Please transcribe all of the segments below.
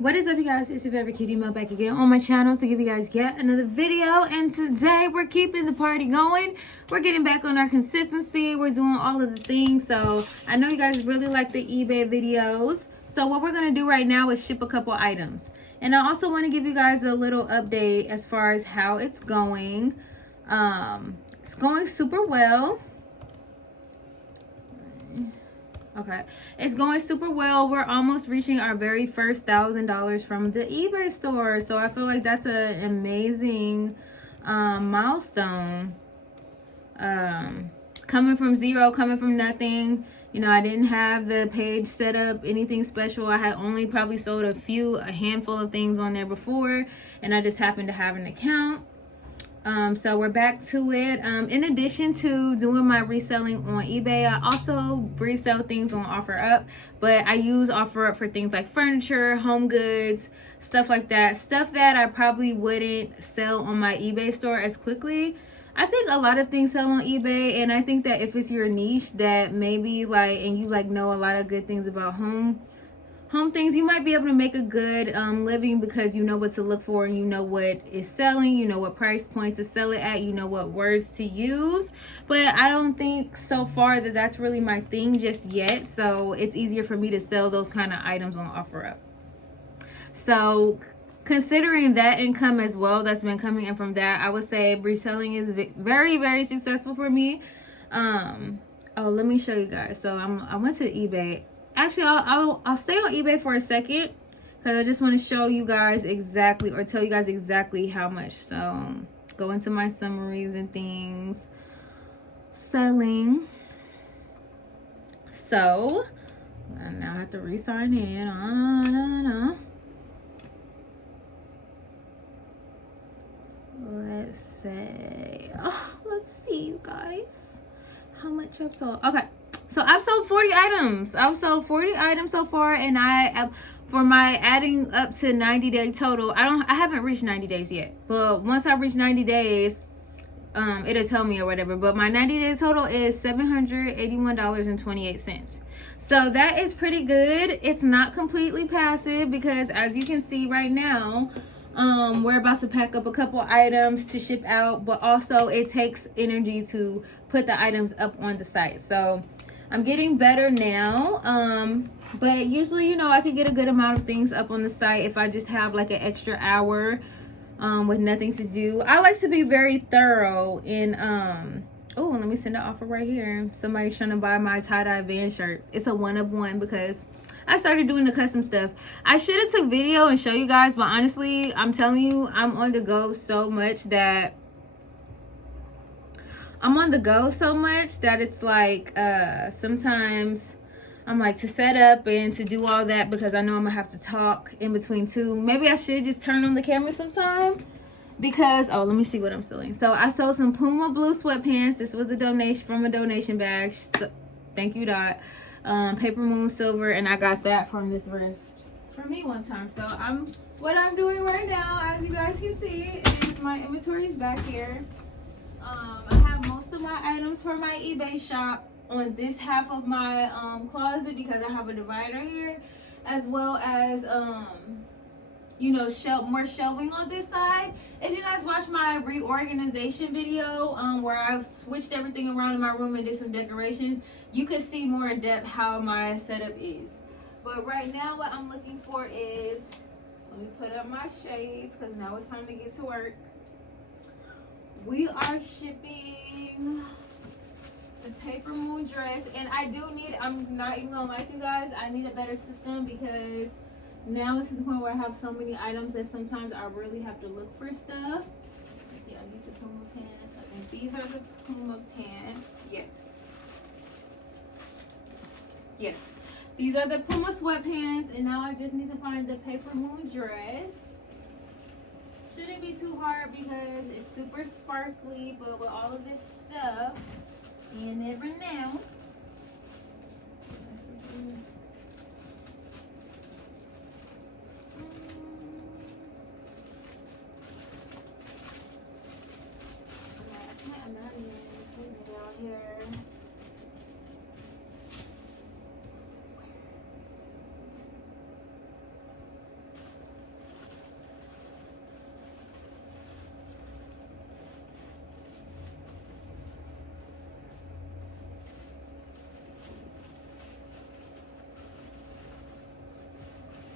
What is up, you guys? It's your favorite cutie Mo back again on my channel to give you guys yet another video. And today we're keeping the party going. We're getting back on our consistency. We're doing all of the things. So I know you guys really like the eBay videos. So what we're going to do right now is ship a couple items. And I also want to give you guys a little update as far as how it's going. It's going super well. Okay, it's going super well. We're almost reaching our very first $1,000 from the eBay store, so I feel like that's an amazing milestone. Coming from zero, coming from nothing. You know, I didn't have the page set up anything special. I had only probably sold a handful of things on there before, and I just happened to have an account. So we're back to it. In addition to doing my reselling on eBay, I also resell things on OfferUp, but I use OfferUp for things like furniture, home goods, stuff like that. Stuff that I probably wouldn't sell on my eBay store as quickly. I think a lot of things sell on eBay, and I think that if it's your niche that maybe and you know a lot of good things about home things, you might be able to make a good living because you know what to look for and you know what is selling, you know what price point to sell it at, you know what words to use. But I don't think so far that that's really my thing just yet, so it's easier for me to sell those kind of items on OfferUp. So considering that income as well that's been coming in from that, I would say reselling is very, very successful for me. Oh, let me show you guys. So I went to eBay. Actually, I'll stay on eBay for a second because I just want to show you guys exactly, or tell you guys exactly how much. So go into my summaries and things. Selling. So I now have to re-sign in. Let's say, let's see, you guys, how much I've sold. Okay. So I've sold 40 items. I've sold 40 items so far, and for my adding up to 90-day total, I haven't reached 90 days yet. But once I reach 90 days, it'll tell me or whatever. But my 90-day total is $781.28. So that is pretty good. It's not completely passive because, as you can see right now, we're about to pack up a couple items to ship out, but also it takes energy to put the items up on the site. So I'm getting better now, but usually, you know, I could get a good amount of things up on the site if I just have like an extra hour with nothing to do. I like to be very thorough in oh, let me send an offer right here. Somebody's trying to buy my tie-dye van shirt. It's a one of one because I started doing the custom stuff. I should have took video and show you guys, but honestly, I'm telling you, I'm on the go so much that it's like sometimes I'm like, to set up and to do all that because I know I'm gonna have to talk in between too. Maybe I should just turn on the camera sometime because let me see what I'm selling. So I sold some Puma blue sweatpants. This was a donation from a donation bag. So, thank you, Dot. Paper Moon silver, and I got that from the thrift for me one time. So what I'm doing right now, as you guys can see, is my inventory is back here. I have most of my items for my eBay shop on this half of my closet because I have a divider here, as well as you know, more shelving on this side. If you guys watch my reorganization video where I've switched everything around in my room and did some decorations, you can see more in depth how my setup is. But right now what I'm looking for is, let me put up my shades because now it's time to get to work. We are shipping the Paper Moon dress, and I'm not even gonna lie to you guys, I need a better system because now it's to the point where I have so many items that sometimes I really have to look for stuff. Let's see, are these the Puma pants? I think these are the Puma pants. Yes. These are the Puma sweatpants, and now I just need to find the Paper Moon dress. Shouldn't be too hard because it's super sparkly, but with all of this stuff, you never know.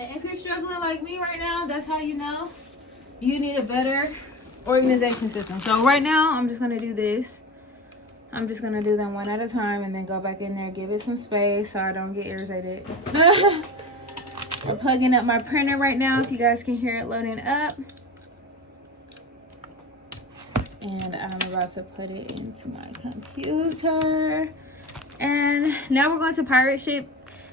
And if you're struggling like me right now, that's how you know you need a better organization system. So right now, I'm just going to do this. I'm just going to do them one at a time and then go back in there, give it some space so I don't get irritated. I'm plugging up my printer right now, if you guys can hear it loading up. And I'm about to put it into my computer. And now we're going to pirate ship.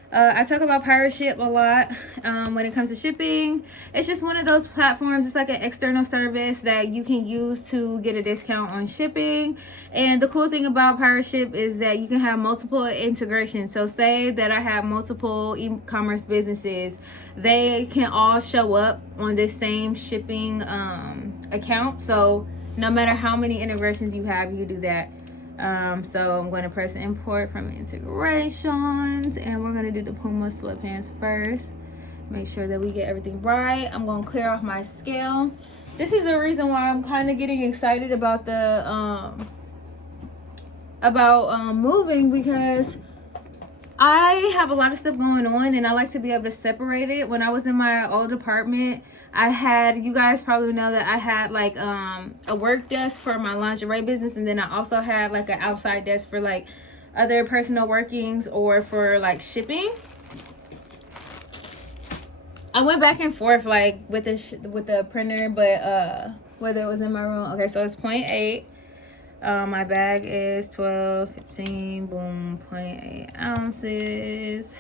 I talk about pirate ship a lot when it comes to shipping. It's just one of those platforms. It's like an external service that you can use to get a discount on shipping. And the cool thing about pirate ship is that you can have multiple integrations. So say that I have multiple e-commerce businesses, they can all show up on this same shipping account. So no matter how many integrations you have, you do that. So I'm going to press import from integrations, and we're going to do the Puma sweatpants first. Make sure that we get everything right. I'm going to clear off my scale. This is the reason why I'm kind of getting excited about the moving, because I have a lot of stuff going on and I like to be able to separate it. When I was in my old apartment, I had, you guys probably know that I had like a work desk for my lingerie business, and then I also had like an outside desk for like other personal workings or for like shipping. I went back and forth like with the printer, but whether it was in my room. Okay, so it's 0.8. My bag is 12, 15, boom, 0.8 ounces.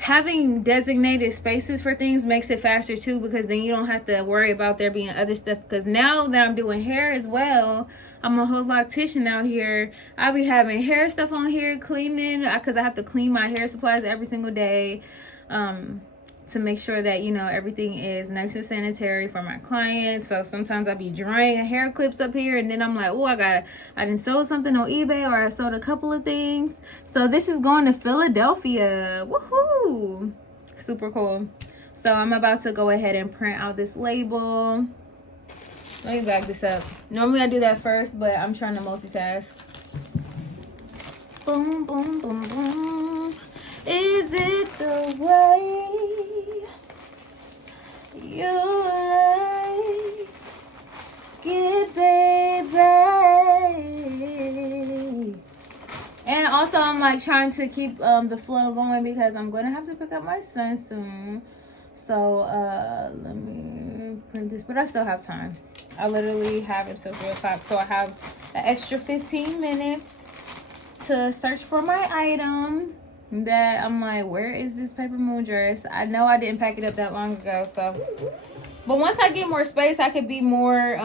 Having designated spaces for things makes it faster too, because then you don't have to worry about there being other stuff. Because now that I'm doing hair as well, I'm a whole loctician out here. I'll be having hair stuff on here, cleaning, because I have to clean my hair supplies every single day to make sure that, you know, everything is nice and sanitary for my clients. So sometimes I'll be drying hair clips up here, and then I'm like, oh, I done sold something on eBay, or I sold a couple of things. So this is going to Philadelphia. Woohoo! Super cool. So I'm about to go ahead and print out this label. Let me back this up. Normally I do that first, but I'm trying to multitask. Boom, boom, boom, boom. Is it the way you like it, baby? And also I'm like trying to keep the flow going, because I'm going to have to pick up my son soon. So let me print this, but I still have time. I literally have until 3 o'clock, so I have an extra 15 minutes to search for my item that I'm like, where is this paper moon dress? I know I didn't pack it up that long ago, so. But once I get more space, I could be more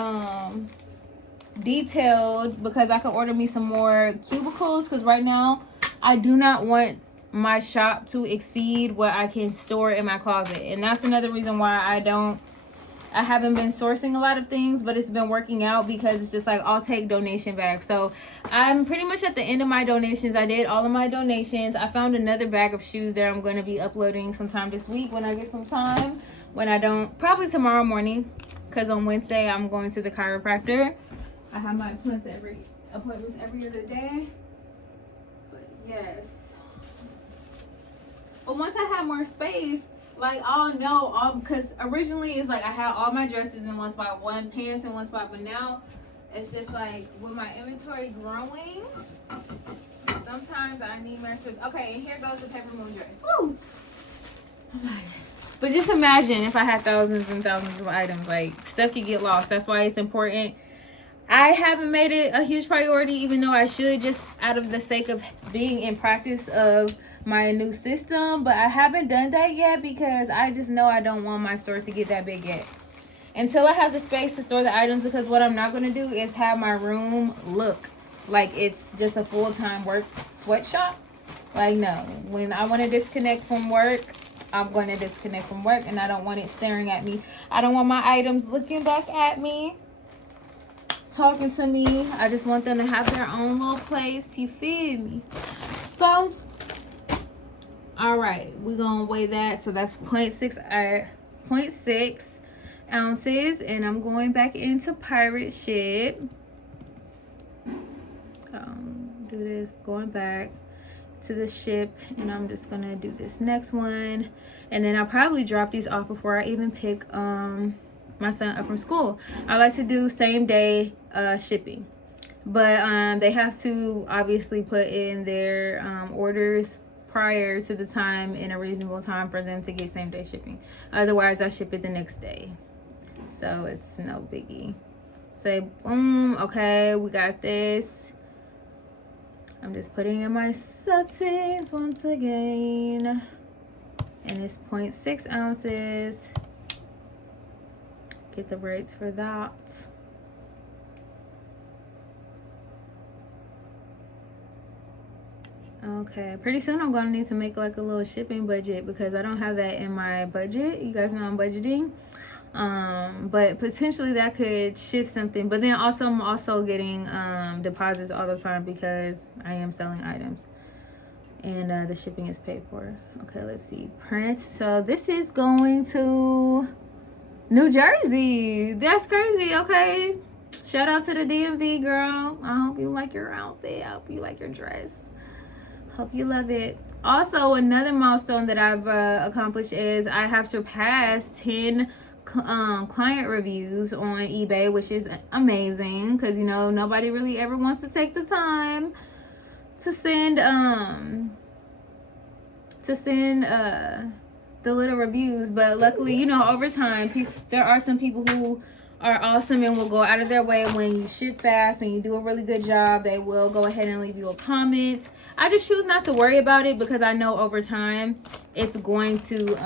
detailed, because I could order me some more cubicles, because right now I do not want my shop to exceed what I can store in my closet. And that's another reason why I haven't been sourcing a lot of things, but it's been working out, because it's just like, I'll take donation bags. So I'm pretty much at the end of my donations. I did all of my donations. I found another bag of shoes that I'm going to be uploading sometime this week when I get some time. When I don't, probably tomorrow morning, because on Wednesday I'm going to the chiropractor. I have my appointments every other day. But yes. But once I have more space, like I'll know, because originally it's like I had all my dresses in one spot, one pants in one spot, but now it's just like with my inventory growing, sometimes I need more space. Okay, and here goes the paper moon dress. Woo! But just imagine if I had thousands and thousands of items, like stuff could get lost. That's why it's important. I haven't made it a huge priority, even though I should, just out of the sake of being in practice of my new system. But I haven't done that yet, because I just know I don't want my store to get that big yet until I have the space to store the items. Because what I'm not going to do is have my room look like it's just a full-time work sweatshop. Like, no, when I want to disconnect from work, I'm going to disconnect from work, and I don't want it staring at me. I don't want my items looking back at me, talking to me. I just want them to have their own little place. You feel me? So all right, we're gonna weigh that. So that's 0.6 ounces, and I'm going back into pirate ship. Do this, going back to the ship, and I'm just gonna do this next one, and then I'll probably drop these off before I even pick my son up from school. I like to do same day shipping, but they have to obviously put in their orders prior to the time, in a reasonable time for them to get same day shipping. Otherwise I ship it the next day, so it's no biggie. Say boom. Okay, we got this. I'm just putting in my settings once again, and it's 0.6 ounces. Get the rates for that. Okay, pretty soon I'm gonna need to make like a little shipping budget, because I don't have that in my budget. You guys know I'm budgeting, but potentially that could shift something. But then also I'm also getting deposits all the time because I am selling items, and the shipping is paid for. Okay, let's see, print. So this is going to New Jersey. That's crazy. Okay, shout out to the DMV, girl. I hope you like your outfit. I hope you like your dress. Hope you love it. Also, another milestone that I've accomplished is I have surpassed 10 client reviews on eBay, which is amazing, because you know nobody really ever wants to take the time to send the little reviews. But luckily, you know, over time there are some people who are awesome and will go out of their way. When you ship fast and you do a really good job, they will go ahead and leave you a comment. I just choose not to worry about it, because I know over time it's going to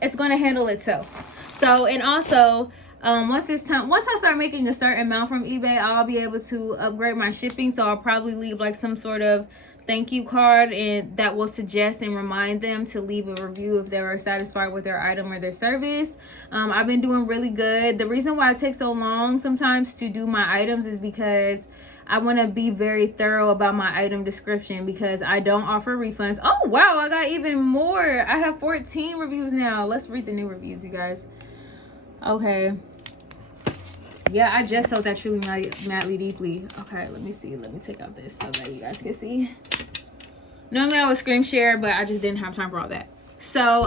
handle itself. So, and also once I start making a certain amount from eBay, I'll be able to upgrade my shipping. So I'll probably leave like some sort of thank you card, and that will suggest and remind them to leave a review if they were satisfied with their item or their service. I've been doing really good. The reason why it takes so long sometimes to do my items is because I want to be very thorough about my item description, because I don't offer refunds. Oh wow, I got even more. I have 14 reviews now. Let's read the new reviews, you guys. Okay, yeah, I just sold that Truly Madly Deeply. Okay, let me see. Let me take out this so that you guys can see. Normally I would screen share, but I just didn't have time for all that. So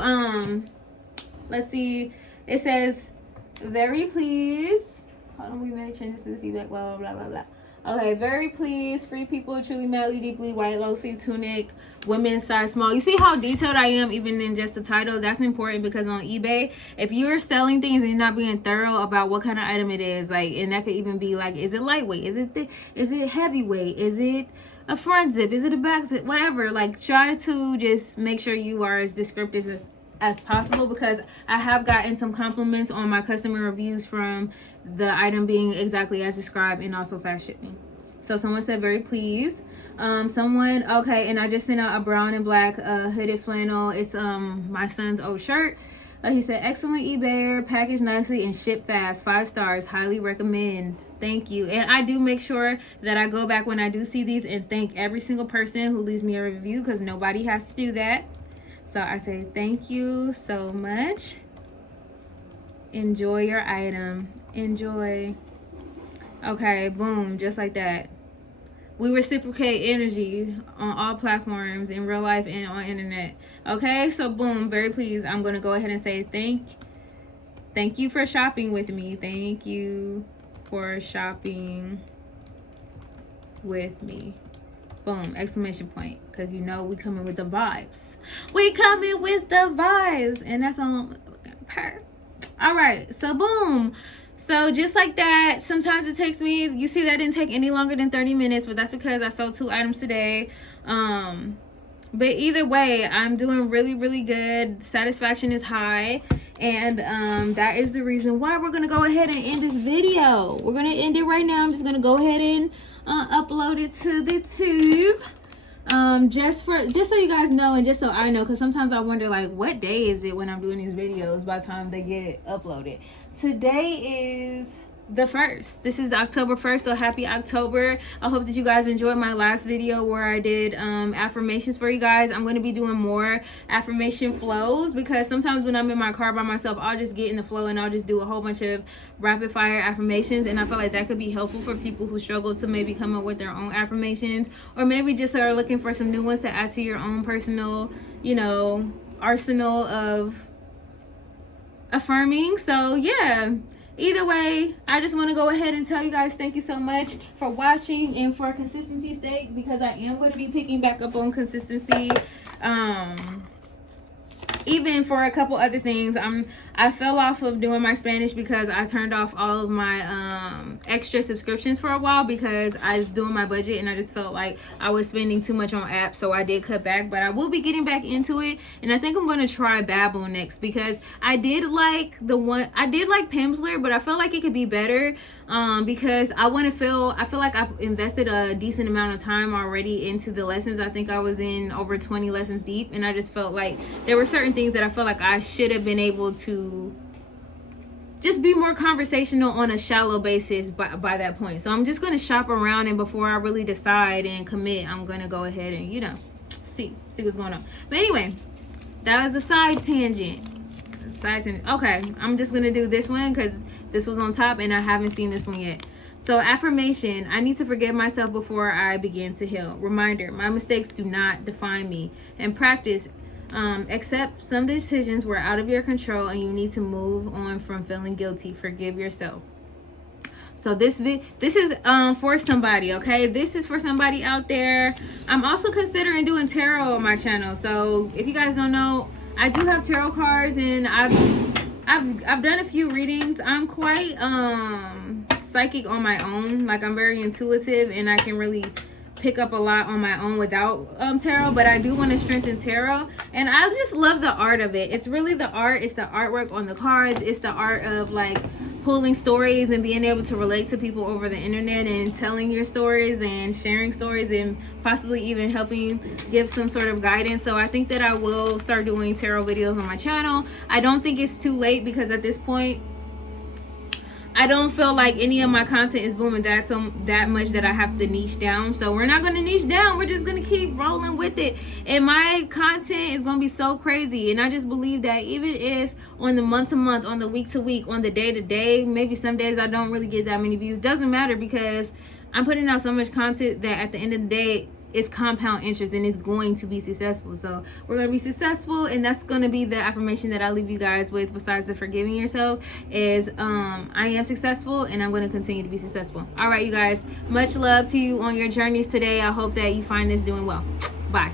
let's see. It says, very pleased. Hold on, we made changes to the feedback, blah blah blah blah blah. Okay, very pleased. Free people, Truly Madly Deeply, white long sleeve tunic, women's size small. You see how detailed I am even in just the title? That's important, because on eBay, if you're selling things and you're not being thorough about what kind of item it is, like, and that could even be like, is it lightweight? Is it thick? Is it heavyweight? Is it a front zip? Is it a back zip? Whatever. Like, try to just make sure you are as descriptive as possible, because I have gotten some compliments on my customer reviews from the item being exactly as described, and also fast shipping. So someone said very pleased. Someone, okay, and I just sent out a brown and black hooded flannel. It's my son's old shirt. He said, excellent eBayer, packaged nicely and shipped fast, 5 stars, highly recommend. Thank you. And I do make sure that I go back when I do see these and thank every single person who leaves me a review, because nobody has to do that. So I say thank you so much. Enjoy your item. Enjoy. Okay, boom, just like that. We reciprocate energy on all platforms, in real life and on internet. Okay, so boom, very pleased. I'm gonna go ahead and say thank you for shopping with me. Thank you for shopping with me. Boom, exclamation point, because you know we coming with the vibes. We coming with the vibes, and that's on her. All right, so boom. So just like that, sometimes it takes me, you see that didn't take any longer than 30 minutes, but that's because I sold 2 items today. But either way, I'm doing really, really good. Satisfaction is high. And that is the reason why we're going to go ahead and end this video. We're going to end it right now. I'm just going to go ahead and upload it to the tube. Just so you guys know, and just so I know, because sometimes I wonder, like, what day is it when I'm doing these videos by the time they get uploaded. Today is the 1st. This is October 1st, so happy October. I hope that you guys enjoyed my last video where I did affirmations for you guys. I'm going to be doing more affirmation flows because sometimes when I'm in my car by myself, I'll just get in the flow and I'll just do a whole bunch of rapid fire affirmations, and I feel like that could be helpful for people who struggle to maybe come up with their own affirmations, or maybe just are looking for some new ones to add to your own personal, you know, arsenal of affirming. So yeah, either way, I just want to go ahead and tell you guys thank you so much for watching and for consistency's sake, because I am going to be picking back up on consistency. Even for a couple other things, I fell off of doing my Spanish because I turned off all of my extra subscriptions for a while because I was doing my budget and I just felt like I was spending too much on apps, so I did cut back. But I will be getting back into it, and I think I'm going to try Babbel next because I did like Pimsleur, but I felt like it could be better because I feel like I've invested a decent amount of time already into the lessons. I think I was in over 20 lessons deep, and I just felt like there were certain things that I felt like I should have been able to just be more conversational on a shallow basis by that point. So I'm just going to shop around, and before I really decide and commit, I'm going to go ahead and, you know, see what's going on. But anyway, that was a side tangent. Okay, I'm just going to do this one because this was on top and I haven't seen this one yet. So affirmation: I need to forgive myself before I begin to heal. Reminder: my mistakes do not define me. And practice: accept some decisions were out of your control and you need to move on from feeling guilty. Forgive yourself. So this is for somebody, okay? This is for somebody out there. I'm also considering doing tarot on my channel. So if you guys don't know, I do have tarot cards, and I've done a few readings. I'm quite psychic on my own. Like, I'm very intuitive and I can really pick up a lot on my own without tarot, but I do want to strengthen tarot, and I just love the art of it. It's really the art. It's the artwork on the cards. It's the art of like pulling stories and being able to relate to people over the internet and telling your stories and sharing stories and possibly even helping give some sort of guidance. So I think that I will start doing tarot videos on my channel. I don't think it's too late because at this point I don't feel like any of my content is booming that much that I have to niche down. So we're not going to niche down. We're just going to keep rolling with it. And my content is going to be so crazy. And I just believe that even if on the month to month, on the week to week, on the day to day, maybe some days I don't really get that many views, doesn't matter, because I'm putting out so much content that at the end of the day, it's compound interest and it's going to be successful. So we're going to be successful, and that's going to be the affirmation that I leave you guys with, besides the forgiving yourself, is I am successful and I'm going to continue to be successful. All right, you guys, much love to you on your journeys today. I hope that you find this doing well. Bye.